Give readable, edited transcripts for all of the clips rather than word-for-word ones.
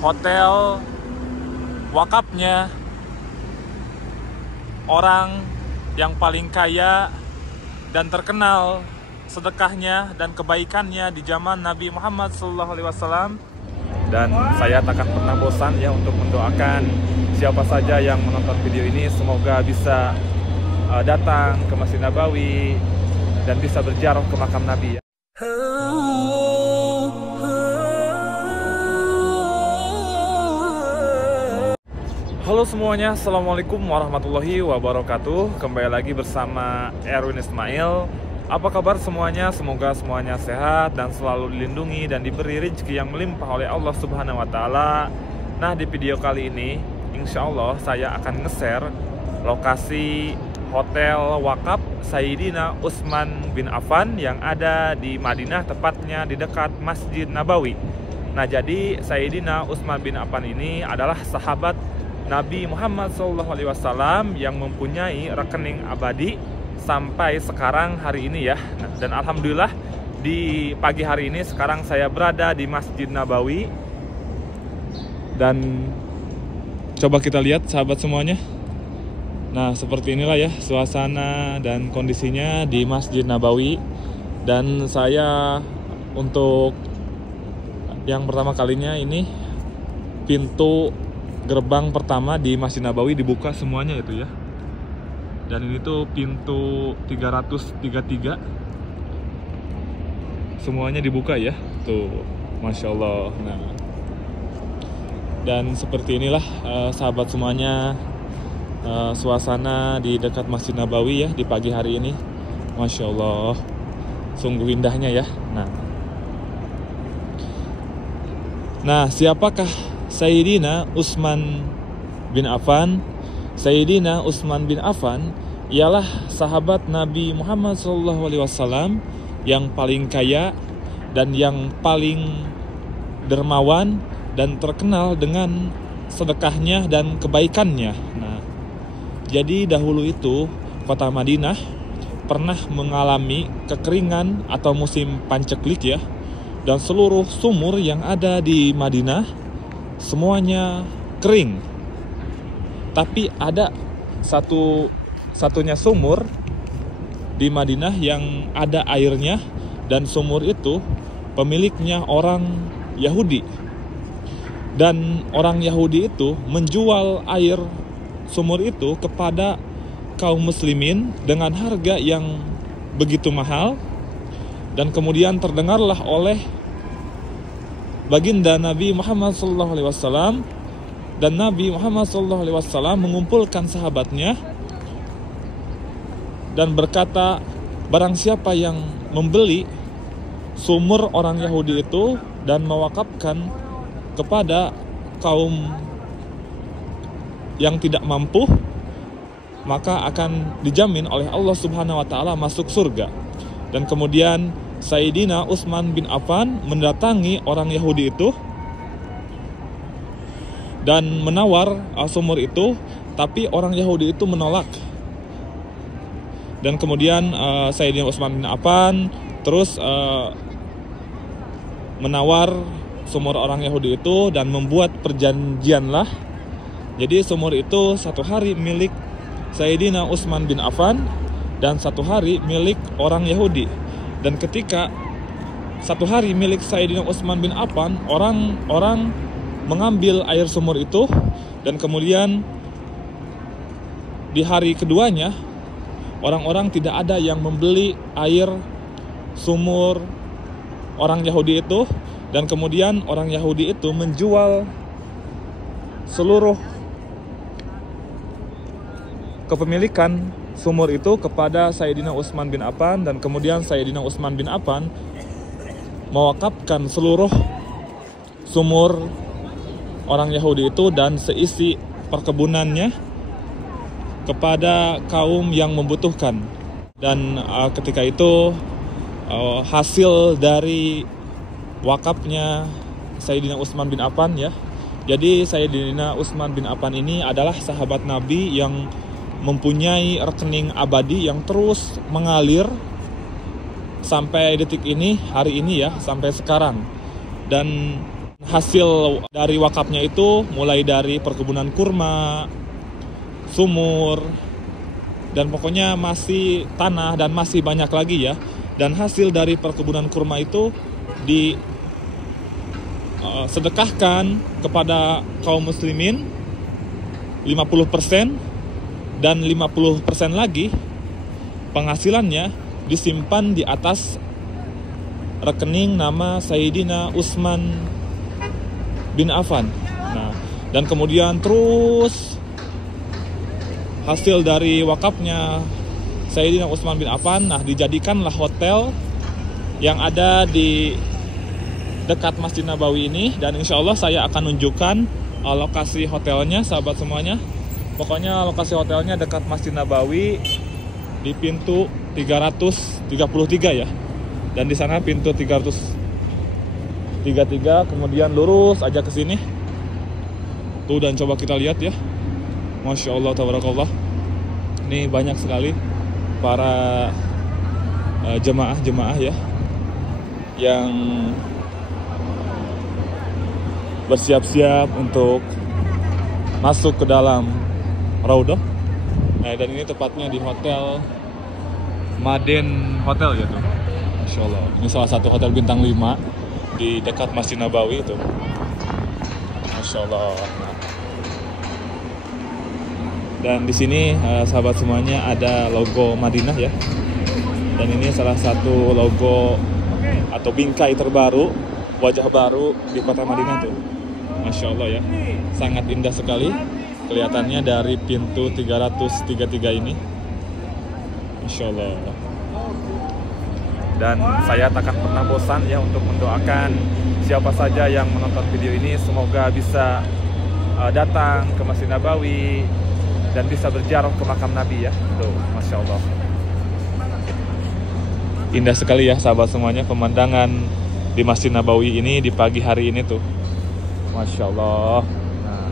hotel wakafnya orang yang paling kaya dan terkenal sedekahnya dan kebaikannya di zaman Nabi Muhammad SAW. Dan saya tak akan pernah bosan ya untuk mendoakan siapa saja yang menonton video ini, semoga bisa datang ke Masjid Nabawi dan bisa berziarah ke makam Nabi ya. Halo semuanya, Assalamualaikum warahmatullahi wabarakatuh. Kembali lagi bersama Erwin Ismail. Apa kabar semuanya? Semoga semuanya sehat dan selalu dilindungi dan diberi rezeki yang melimpah oleh Allah Subhanahu wa Ta'ala. Nah, di video kali ini insya Allah saya akan nge-share lokasi hotel wakaf Sayyidina Utsman bin Affan yang ada di Madinah, tepatnya di dekat Masjid Nabawi. Nah, jadi Sayyidina Utsman bin Affan ini adalah sahabat Nabi Muhammad SAW yang mempunyai rekening abadi sampai sekarang hari ini ya. Dan alhamdulillah di pagi hari ini sekarang saya berada di Masjid Nabawi. Dan coba kita lihat sahabat semuanya. Nah, seperti inilah ya suasana dan kondisinya di Masjid Nabawi. Dan saya untuk yang pertama kalinya ini pintu gerbang pertama di Masjid Nabawi dibuka semuanya itu ya. Dan ini tuh pintu 333 semuanya dibuka ya. Tuh, Masya Allah. Nah, dan seperti inilah sahabat semuanya suasana di dekat Masjid Nabawi ya di pagi hari ini. Masya Allah, sungguh indahnya ya. Nah, siapakah Sayyidina Utsman bin Affan? Sayyidina Utsman bin Affan ialah sahabat Nabi Muhammad SAW yang paling kaya dan yang paling dermawan dan terkenal dengan sedekahnya dan kebaikannya. Nah, jadi dahulu itu kota Madinah pernah mengalami kekeringan atau musim panceklik ya, dan seluruh sumur yang ada di Madinah semuanya kering. Tapi ada satunya sumur di Madinah yang ada airnya, dan sumur itu pemiliknya orang Yahudi. Dan orang Yahudi itu menjual air sumur itu kepada kaum muslimin dengan harga yang begitu mahal. Dan kemudian terdengarlah oleh baginda Nabi Muhammad SAW, dan Nabi Muhammad SAW mengumpulkan sahabatnya dan berkata, barang siapa yang membeli sumur orang Yahudi itu dan mewakafkan kepada kaum yang tidak mampu, maka akan dijamin oleh Allah Subhanahu wa Ta'ala masuk surga. Dan kemudian Sayyidina Utsman bin Affan mendatangi orang Yahudi itu dan menawar sumur itu, tapi orang Yahudi itu menolak. Dan kemudian Sayyidina Utsman bin Affan terus menawar sumur orang Yahudi itu dan membuat perjanjianlah. Jadi sumur itu satu hari milik Sayyidina Utsman bin Affan dan satu hari milik orang Yahudi. Dan ketika satu hari milik Sayyidina Utsman bin Affan, orang-orang mengambil air sumur itu, dan kemudian di hari keduanya orang-orang tidak ada yang membeli air sumur orang Yahudi itu, dan kemudian orang Yahudi itu menjual seluruh kepemilikan sumur itu kepada Sayyidina Utsman bin Affan. Dan kemudian Sayyidina Utsman bin Affan mewakafkan seluruh sumur orang Yahudi itu dan seisi perkebunannya kepada kaum yang membutuhkan. Dan ketika itu hasil dari wakafnya Sayyidina Utsman bin Affan ya. Jadi Sayyidina Utsman bin Affan ini adalah sahabat Nabi yang mempunyai rekening abadi yang terus mengalir sampai detik ini, hari ini ya, sampai sekarang. Dan hasil dari wakafnya itu mulai dari perkebunan kurma, sumur, dan pokoknya masih tanah dan masih banyak lagi ya. Dan hasil dari perkebunan kurma itu sedekahkan kepada kaum muslimin 50%, dan 50% lagi penghasilannya disimpan di atas rekening nama Sayyidina Utsman bin Affan. Nah, dan kemudian terus hasil dari wakafnya Sayyidina Utsman bin Affan, nah dijadikanlah hotel yang ada di dekat Masjid Nabawi ini. Dan insya Allah saya akan nunjukkan lokasi hotelnya, sahabat semuanya. Pokoknya lokasi hotelnya dekat Masjid Nabawi di pintu 333 ya. Dan di sana pintu 333, kemudian lurus aja ke sini. Tuh, dan coba kita lihat ya. Masya Allah, tabarakallah. Ini banyak sekali para jemaah-jemaah ya yang bersiap-siap untuk masuk ke dalam Raudhah. Nah, dan ini tepatnya di Hotel Maden Hotel ya tuh. Masya Allah. Ini salah satu hotel bintang 5 di dekat Masjid Nabawi itu. Masya Allah. Nah. Dan di sini sahabat semuanya ada logo Madinah ya. Dan ini salah satu logo atau bingkai terbaru, wajah baru di kota Madinah tuh. Masya Allah ya. Sangat indah sekali kelihatannya dari pintu 333 ini. Masya Allah. Dan saya tak akan pernah bosan ya untuk mendoakan siapa saja yang menonton video ini, semoga bisa datang ke Masjid Nabawi dan bisa berziarah ke makam Nabi ya. Tuh, Masya Allah. Indah sekali ya sahabat semuanya pemandangan di Masjid Nabawi ini di pagi hari ini tuh. Masya Allah. Nah.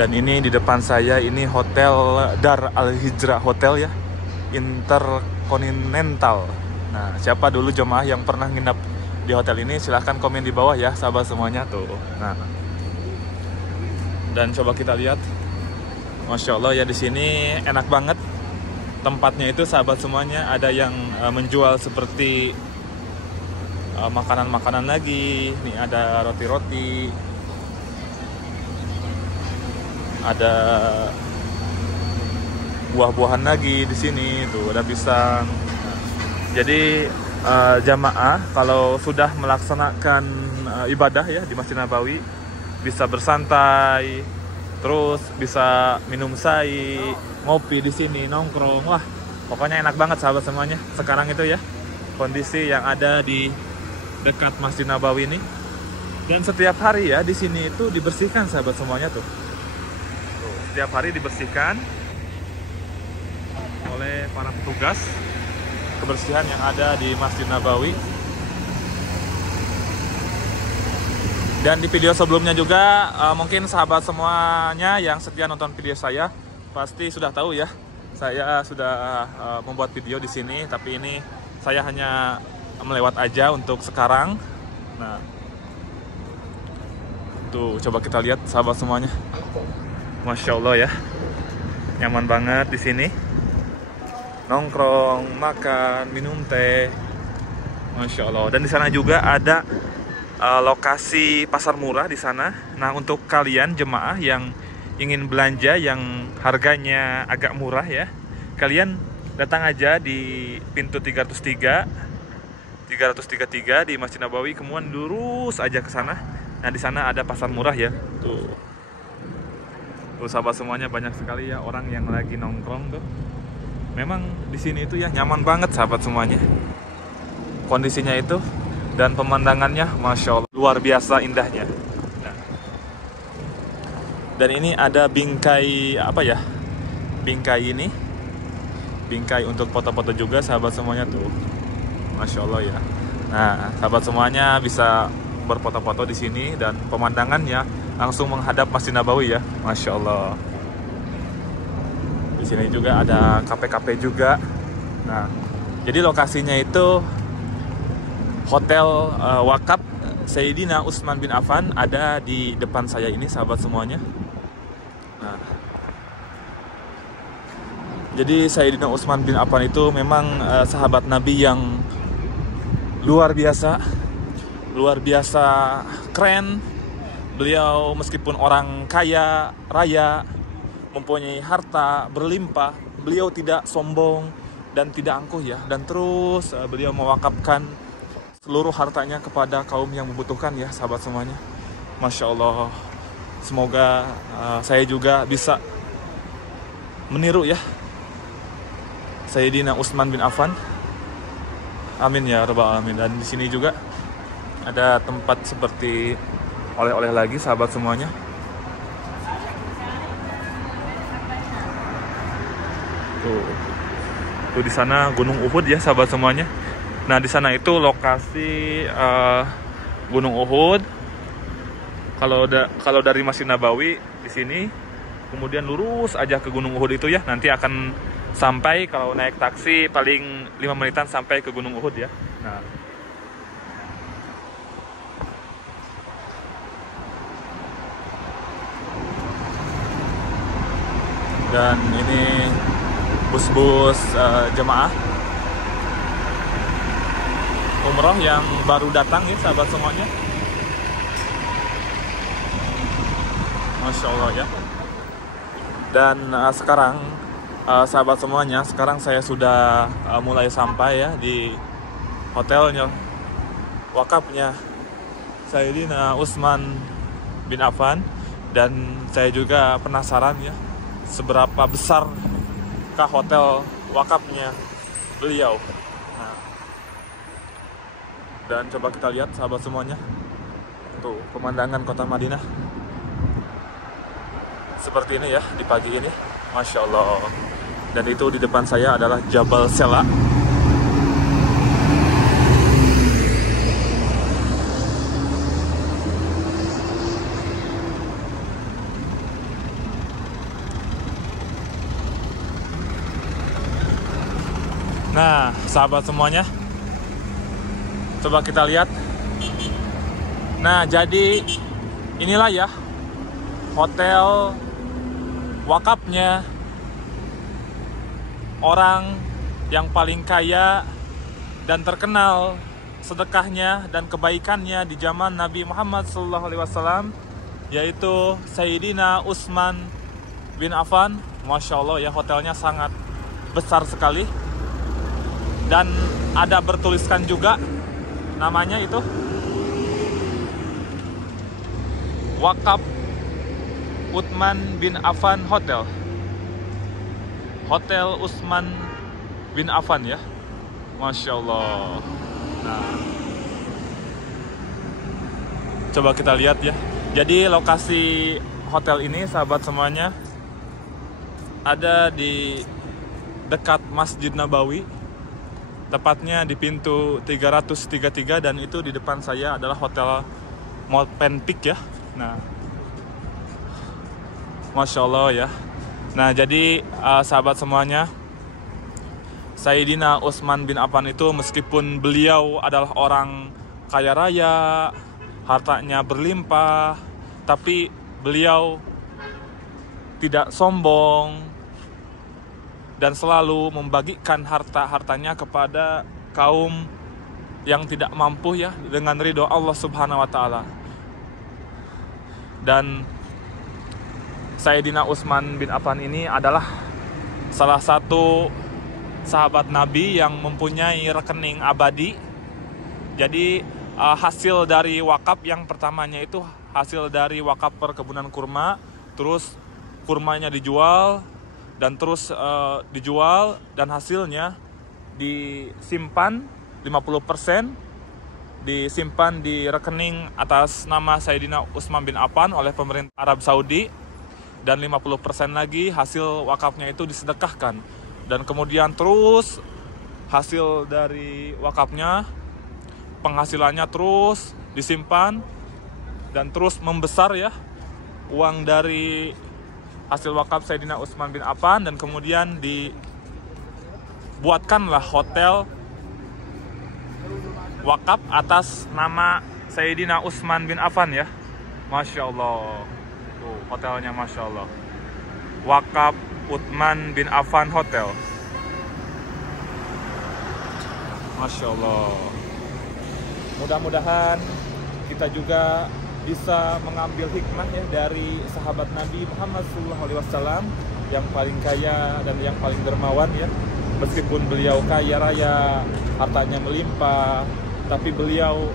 Dan ini di depan saya ini Hotel Dar Al-Hijrah Hotel ya, Intercontinental. Nah, siapa dulu jemaah yang pernah nginap di hotel ini, silahkan komen di bawah ya sahabat semuanya tuh. Nah, dan coba kita lihat, Masya Allah ya, di sini enak banget tempatnya itu sahabat semuanya. Ada yang menjual seperti makanan-makanan lagi. Nih ada roti-roti, ada buah-buahan lagi di sini tuh, ada pisang. Jadi jamaah kalau sudah melaksanakan ibadah ya di Masjid Nabawi bisa bersantai, terus bisa minum sai, ngopi di sini, nongkrong. Wah, pokoknya enak banget sahabat semuanya. Sekarang itu ya kondisi yang ada di dekat Masjid Nabawi ini. Dan setiap hari ya di sini itu dibersihkan sahabat semuanya tuh. Setiap hari dibersihkan oleh para petugas kebersihan yang ada di Masjid Nabawi. Dan di video sebelumnya juga mungkin sahabat semuanya yang setia nonton video saya pasti sudah tahu ya, saya sudah membuat video di sini, tapi ini saya hanya melewat aja untuk sekarang. Nah, tuh coba kita lihat sahabat semuanya. Masya Allah ya, nyaman banget di sini. Nongkrong, makan, minum teh. Masya Allah. Dan di sana juga ada lokasi pasar murah di sana. Nah, untuk kalian jemaah yang ingin belanja yang harganya agak murah ya, kalian datang aja di pintu 333 di Masjid Nabawi, kemudian lurus aja ke sana. Nah, di sana ada pasar murah ya. Tuh. Tuh sahabat semuanya, banyak sekali ya orang yang lagi nongkrong tuh. Memang di sini itu ya nyaman banget sahabat semuanya. Kondisinya itu dan pemandangannya Masya Allah luar biasa indahnya. Nah. Dan ini ada bingkai apa ya? Bingkai ini. Bingkai untuk foto-foto juga sahabat semuanya tuh. Masya Allah ya. Nah, sahabat semuanya bisa berfoto-foto di sini dan pemandangannya langsung menghadap Masjid Nabawi ya. Masya Allah. Di sini juga ada kafe-kafe juga. Nah, jadi lokasinya itu hotel wakaf Sayyidina Utsman bin Affan ada di depan saya ini, sahabat semuanya. Nah, jadi Sayyidina Utsman bin Affan itu memang sahabat Nabi yang luar biasa keren. Beliau meskipun orang kaya raya, mempunyai harta berlimpah, beliau tidak sombong dan tidak angkuh ya, dan terus beliau mewakafkan seluruh hartanya kepada kaum yang membutuhkan ya, sahabat semuanya. Masya Allah, semoga saya juga bisa meniru ya Sayyidina Utsman bin Affan. Amin ya rabbal alamin. Dan di sini juga ada tempat seperti oleh-oleh lagi, sahabat semuanya. Tuh di sana Gunung Uhud ya, sahabat semuanya. Nah, di sana itu lokasi Gunung Uhud. Kalau dari Masjid Nabawi di sini, kemudian lurus aja ke Gunung Uhud itu ya, nanti akan sampai, kalau naik taksi paling 5 menitan sampai ke Gunung Uhud ya. Nah, dan ini bus-bus jemaah umroh yang baru datang ya, sahabat semuanya. Masya Allah ya. Dan sekarang sahabat semuanya, sekarang saya sudah mulai sampai ya di hotelnya wakafnya Sayyidina Utsman bin Affan. Dan saya juga penasaran ya, seberapa besarkah hotel wakafnya beliau. Nah, dan coba kita lihat, sahabat semuanya, tuh pemandangan kota Madinah seperti ini ya di pagi ini, Masya Allah. Dan itu di depan saya adalah Jabal Sela. Nah, sahabat semuanya, coba kita lihat. Nah, jadi inilah ya hotel wakafnya orang yang paling kaya dan terkenal sedekahnya dan kebaikannya di zaman Nabi Muhammad SAW, yaitu Sayyidina Utsman bin Affan. Masya Allah ya, hotelnya sangat besar sekali. Dan ada bertuliskan juga namanya itu Wakaf Utsman bin Affan Hotel. Hotel Utsman bin Affan ya. Masya Allah. Nah, coba kita lihat ya. Jadi lokasi hotel ini, sahabat semuanya, ada di dekat Masjid Nabawi. Tepatnya di pintu 333, dan itu di depan saya adalah hotel Movenpick ya. Nah, Masya Allah ya. Nah, jadi sahabat semuanya, Sayyidina Utsman bin Affan itu meskipun beliau adalah orang kaya raya, hartanya berlimpah, tapi beliau tidak sombong dan selalu membagikan harta-hartanya kepada kaum yang tidak mampu ya, dengan ridho Allah Subhanahu wa taala. Dan Sayyidina Utsman bin Affan ini adalah salah satu sahabat Nabi yang mempunyai rekening abadi. Jadi hasil dari wakaf yang pertamanya itu hasil dari wakaf perkebunan kurma, terus kurmanya dijual, dan terus dijual, dan hasilnya disimpan 50%, disimpan di rekening atas nama Sayyidina Utsman bin Affan oleh pemerintah Arab Saudi, dan 50% lagi hasil wakafnya itu disedekahkan. Dan kemudian terus hasil dari wakafnya, penghasilannya terus disimpan dan terus membesar ya, uang dari hasil wakaf Sayyidina Utsman bin Affan. Dan kemudian dibuatkanlah hotel wakaf atas nama Sayyidina Utsman bin Affan ya. Masya Allah. Tuh hotelnya Masya Allah. Wakaf Utsman bin Affan Hotel. Masya Allah. Mudah-mudahan kita juga bisa mengambil hikmah ya dari sahabat Nabi Muhammad SAW yang paling kaya dan yang paling dermawan ya. Meskipun beliau kaya raya, hartanya melimpah, tapi beliau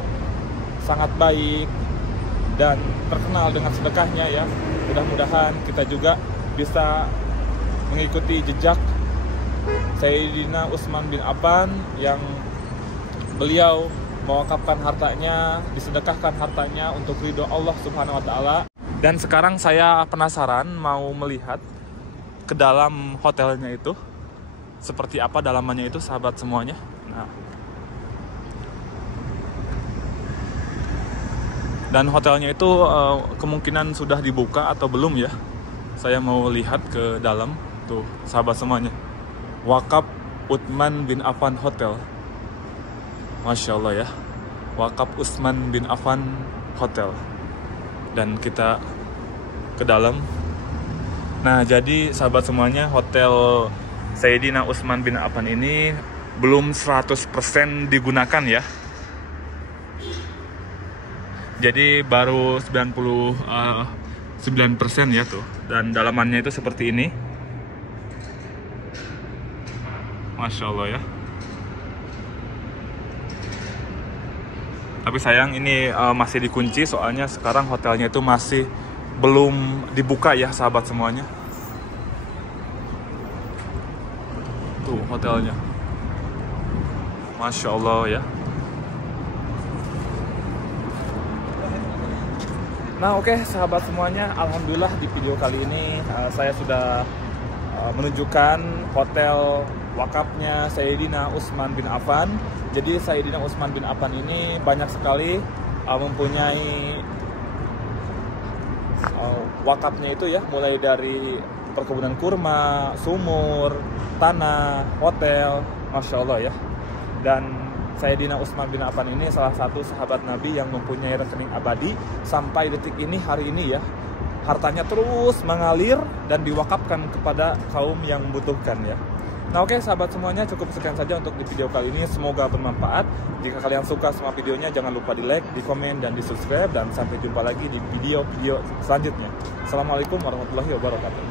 sangat baik dan terkenal dengan sedekahnya ya. Mudah-mudahan kita juga bisa mengikuti jejak Sayyidina Utsman bin Affan yang beliau mewakafkan hartanya, disedekahkan hartanya untuk ridho Allah Subhanahu wa taala. Dan sekarang saya penasaran mau melihat ke dalam hotelnya itu. Seperti apa dalamannya itu sahabat semuanya. Nah. Dan hotelnya itu kemungkinan sudah dibuka atau belum ya. Saya mau lihat ke dalam. Tuh sahabat semuanya. Wakaf Utsman bin Affan Hotel. Masya Allah ya. Wakaf Utsman bin Affan Hotel. Dan kita ke dalam. Nah jadi sahabat semuanya, hotel Sayyidina Utsman bin Affan ini belum 100% digunakan ya. Jadi baru 99% ya tuh. Dan dalamannya itu seperti ini. Masya Allah ya. Tapi sayang ini masih dikunci, soalnya sekarang hotelnya itu masih belum dibuka ya sahabat semuanya. Tuh hotelnya. Masya Allah ya. Nah oke, sahabat semuanya, alhamdulillah di video kali ini saya sudah menunjukkan hotel wakafnya Sayyidina Utsman bin Affan. Jadi Sayyidina Utsman bin Affan ini banyak sekali mempunyai wakafnya itu ya, mulai dari perkebunan kurma, sumur, tanah, hotel, Masya Allah ya. Dan Sayyidina Utsman bin Affan ini salah satu sahabat Nabi yang mempunyai rekening abadi sampai detik ini, hari ini ya. Hartanya terus mengalir dan diwakafkan kepada kaum yang membutuhkan ya. Nah oke sahabat semuanya, cukup sekian saja untuk di video kali ini. Semoga bermanfaat. Jika kalian suka sama videonya, jangan lupa di like, di komen, dan di subscribe. Dan sampai jumpa lagi di video-video selanjutnya. Assalamualaikum warahmatullahi wabarakatuh.